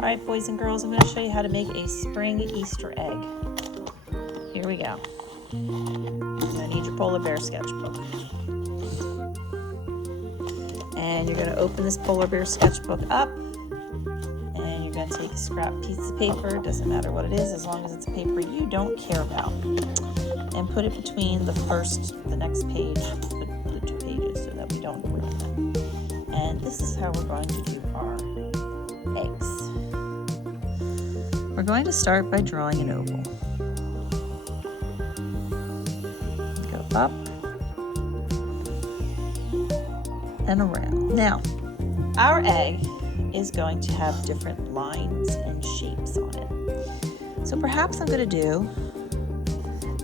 All right, boys and girls, I'm going to show you how to make a spring Easter egg. Here we go. You're going to need your polar bear sketchbook. And you're going to open this polar bear sketchbook up. And you're going to take a scrap piece of paper, doesn't matter what it is, as long as it's a paper you don't care about. And put it between the next page, the 2 pages, so that we don't ruin them. And this is how we're going to do our eggs. We're going to start by drawing an oval. Go up and around. Now, our egg is going to have different lines and shapes on it. So perhaps I'm going to do,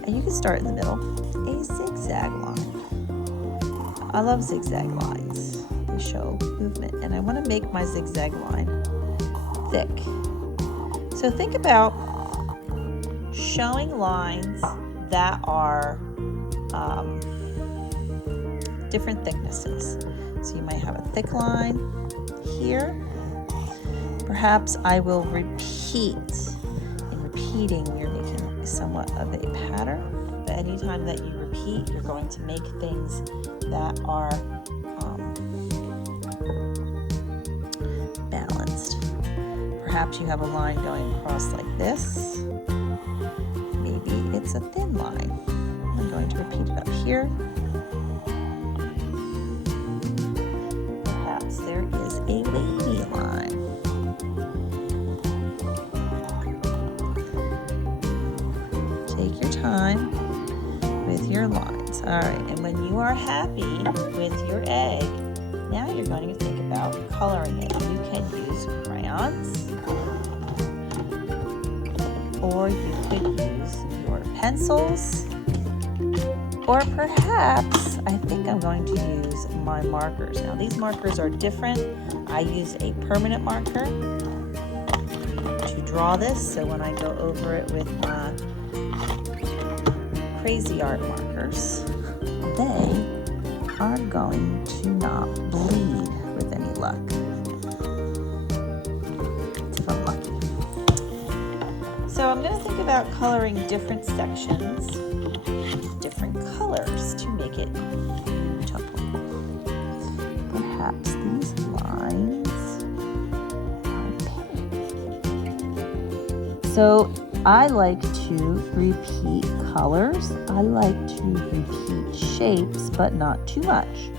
and you can start in the middle, a zigzag line. I love zigzag lines. They show movement, and I want to make my zigzag line thick. So think about showing lines that are different thicknesses. So you might have a thick line here. Perhaps I will repeat. In repeating, we're making somewhat of a pattern. But anytime that you repeat, you're going to make things that are balanced. Perhaps you have a line going across like this. Maybe it's a thin line. I'm going to repeat it up here. Perhaps there is a wavy line. Take your time with your lines. All right, and when you are happy with your egg, now you're going to think about coloring it. You can use crayons, or you could use your pencils, or perhaps I think I'm going to use my markers. Now these markers are different. I use a permanent marker to draw this, so when I go over it with my crazy art markers, they are going to not bleed with any luck. If I'm lucky. So I'm going to think about coloring different sections, different colors to make it beautiful. Perhaps these lines are pink. So I like to repeat colors. I like to repeat shapes, but not too much.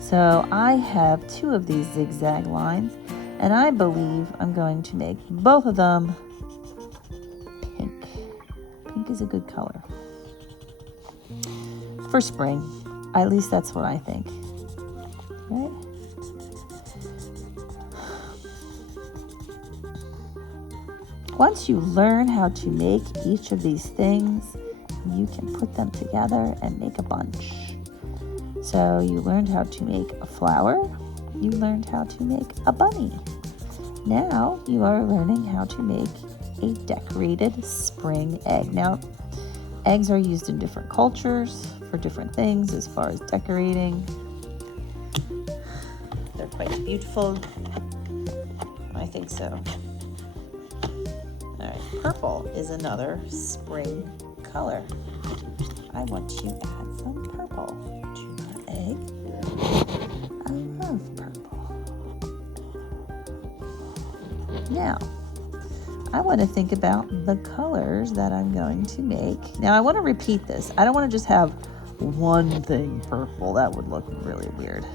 So I have 2 of these zigzag lines, and I believe I'm going to make both of them pink. Pink is a good color for spring. At least that's what I think. Right? Once you learn how to make each of these things, you can put them together and make a bunch. So you learned how to make a flower. You learned how to make a bunny. Now you are learning how to make a decorated spring egg. Now, eggs are used in different cultures for different things as far as decorating. They're quite beautiful. I think so. All right, purple is another spring color. I want to add some purple to my egg. I love purple. Now, I want to think about the colors that I'm going to make. Now, I want to repeat this. I don't want to just have one thing purple. That would look really weird.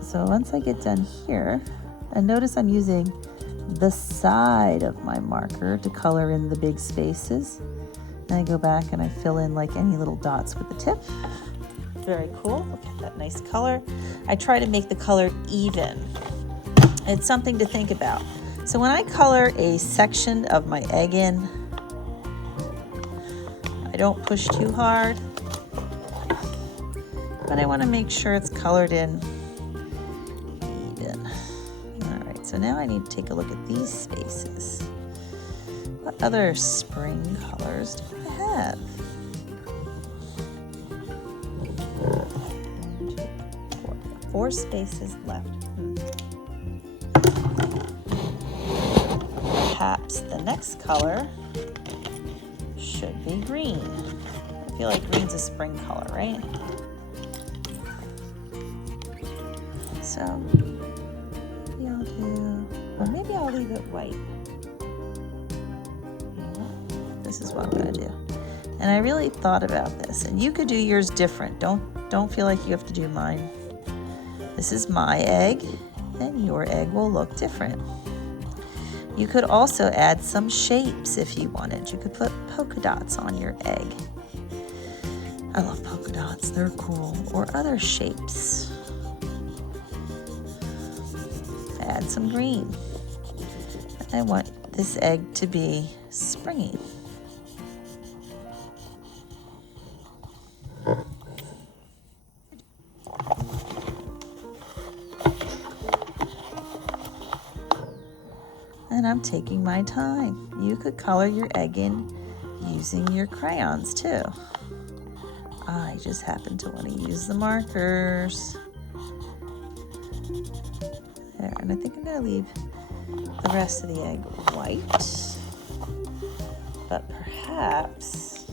So once I get done here, and notice I'm using the side of my marker to color in the big spaces. And I go back and I fill in like any little dots with the tip. Very cool. Look at that nice color. I try to make the color even. It's something to think about. So when I color a section of my egg in, I don't push too hard, but I want to make sure it's colored in even. All right, so now I need to take a look at these spaces. What other spring colors do I have? 4 spaces left. Perhaps the next color should be green. I feel like green's a spring color, right? So maybe I'll do, or maybe I'll leave it white. This is what I'm gonna do. And I really thought about this, and you could do yours different. Don't feel like you have to do mine. This is my egg, and your egg will look different. You could also add some shapes if you wanted. You could put polka dots on your egg. I love polka dots, they're cool. Or other shapes. Add some green. I want this egg to be springy. And I'm taking my time. You could color your egg in using your crayons too. I just happen to want to use the markers. There, and I think I'm going to leave the rest of the egg white. But perhaps,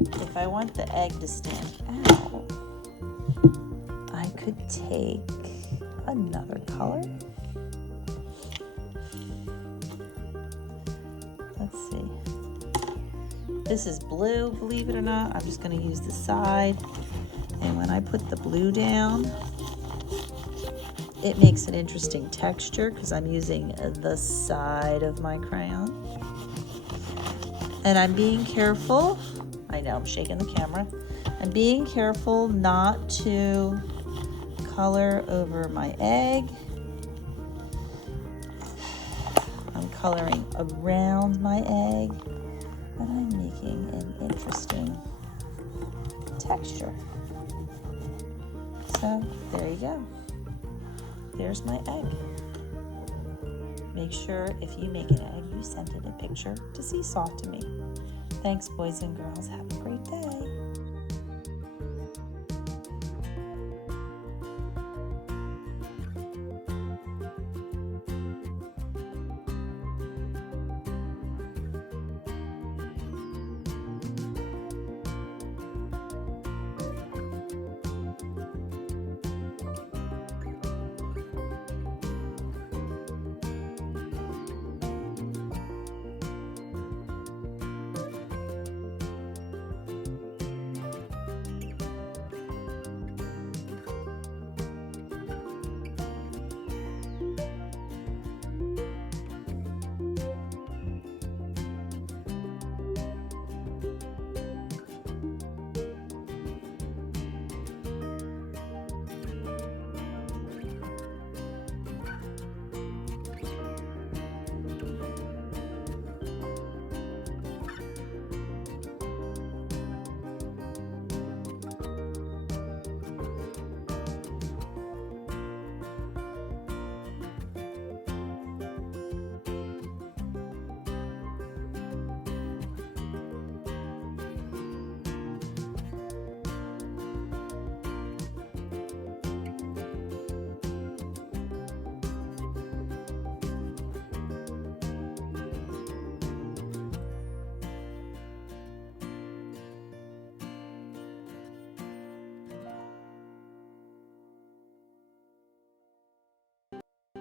if I want the egg to stand out, I could take another color. Let's see. This is blue, believe it or not. I'm just going to use the side. And when I put the blue down, it makes an interesting texture because I'm using the side of my crayon. And I'm being careful. I know, I'm shaking the camera. I'm being careful not to color over my egg. I'm coloring around my egg, but I'm making an interesting texture. So there you go. There's my egg. Make sure if you make an egg, you send it a picture to Seesaw to me. Thanks, boys and girls. Have a great day.